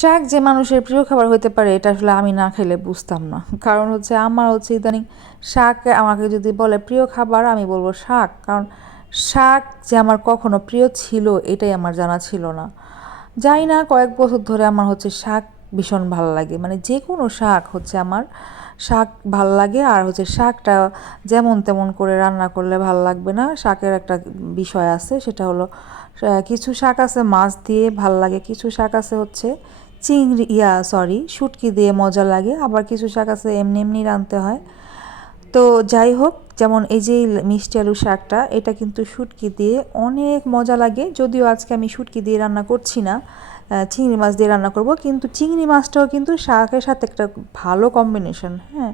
শাক যে মানুষের প্রিয় খাবার হতে পারে, এটা আসলে আমি না খেলে বুঝতাম না। কারণ হচ্ছে আমার হচ্ছে ইদানিং শাক আমাকে যদি বলে প্রিয় খাবার, আমি বলব শাক। কারণ শাক যে আমার কখনো প্রিয় ছিল, এটাই আমার জানা ছিল না। যাই না, কয়েক বছর ধরে আমার হচ্ছে শাক ভীষণ ভালো লাগে। মানে যে কোনো শাক হচ্ছে আমার শাক ভালো লাগে, আর হচ্ছে শাকটা যেমন তেমন করে রান্না করলে ভালো লাগবে না। শাকের একটা বিষয় আছে, সেটা হলো কিছু শাক আছে মাছ দিয়ে ভালো লাগে, কিছু শাক আছে হচ্ছে চিংড়ি, ইয়া সরি শুটকি দিয়ে মজা লাগে। আবার কিছু শাক আছে এমনি এমনি রাঁধতে হয়। তো যাই হোক, যেমন এই যে মিষ্টি আলু শাকটা, এটা কিন্তু শুটকি দিয়ে অনেক মজা লাগে। যদিও আজকে আমি শুটকি দিয়ে রান্না করছি না চিংড়ি মাছ দিয়ে রান্না করব, কিন্তু চিংড়ি মাছটাও কিন্তু শাকের সাথে একটা ভালো কম্বিনেশন হ্যাঁ।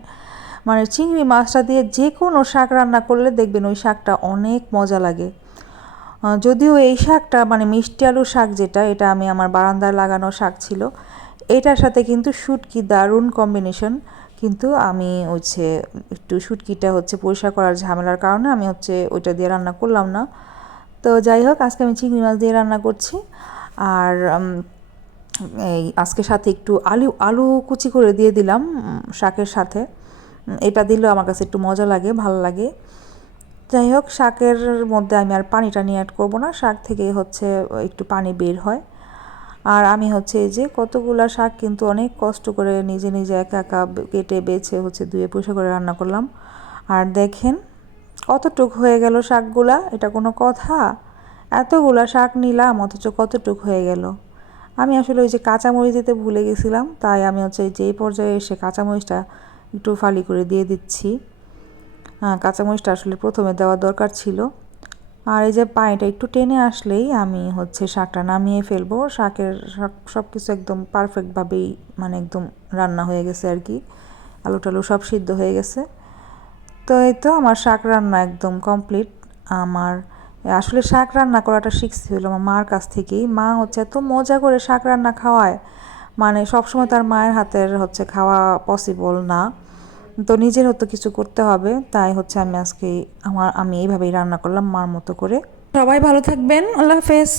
মানে চিংড়ি মাছটা দিয়ে যে কোনো শাক রান্না করলে দেখবেন ওই শাকটা অনেক মজা লাগে। যদিও এই শাকটা মানে মিষ্টি আলু শাক যেটা, এটা আমি আমার বারান্দায় লাগানো শাক ছিল, এটার সাথে কিন্তু শুটকি দারুণ কম্বিনেশন কিন্তু আমি হচ্ছে একটু শুটকিটা হচ্ছে পরিষ্কার করার ঝামেলার কারণে আমি হচ্ছে ওইটা দিয়ে রান্না করলাম না। তো যাই হোক, আজকে আমি চিংড়ি মাছ দিয়ে রান্না করছি, আর এই আজকে সাথে একটু আলু আলু কুচি করে দিয়ে দিলাম শাকের সাথে। এটা দিলেও আমার কাছে একটু মজা লাগে, ভালো লাগে। যাই হোক, শাকের মধ্যে আমি আর পানি টানি অ্যাড করব না। শাক থেকে হচ্ছে একটু পানি বের হয়। আর আমি হচ্ছে এই যে কতগুলা শাক কিন্তু অনেক কষ্ট করে নিজে নিজে একা একা কেটে বেছে হচ্ছে ধুয়ে পয়সা করে রান্না করলাম। আর দেখেন, কতটুক হয়ে গেল শাকগুলা, এটা কোনো কথা? এতগুলা শাক নিলাম, অথচ কতটুক হয়ে গেল? আমি আসলে ওই যে কাঁচামরিচ দিতে ভুলে গেছিলাম, তাই আমি হচ্ছে যেই পর্যায়ে এসে কাঁচামরিচটা একটু ফালি করে দিয়ে দিচ্ছি। কাঁচামরিচটা আসলে প্রথমে দেওয়া দরকার ছিল। আর এই যে পানিটা একটু টেনে আসলেই আমি হচ্ছে শাকটা নামিয়ে ফেলব। শাকের শাক সব কিছু একদম পারফেক্টভাবেই মানে একদম রান্না হয়ে গেছে আর কি। আলু টালু সব সিদ্ধ হয়ে গেছে। তো এই তো আমার শাক রান্না একদম কমপ্লিট আমার আসলে শাক রান্না করাটা শিখছি হলো আমার মার কাছ থেকেই। মা হচ্ছে এত মজা করে শাক রান্না খাওয়ায়। মানে সবসময় তার মায়ের হাতের হচ্ছে খাওয়া পসিবল না। তো নিজের হতো কিছু করতে হবে, তাই হচ্ছে আমি আজকে আমার, আমি এইভাবেই রান্না করলাম মার মতো করে। সবাই ভালো থাকবেন, আল্লাহ হাফেজ।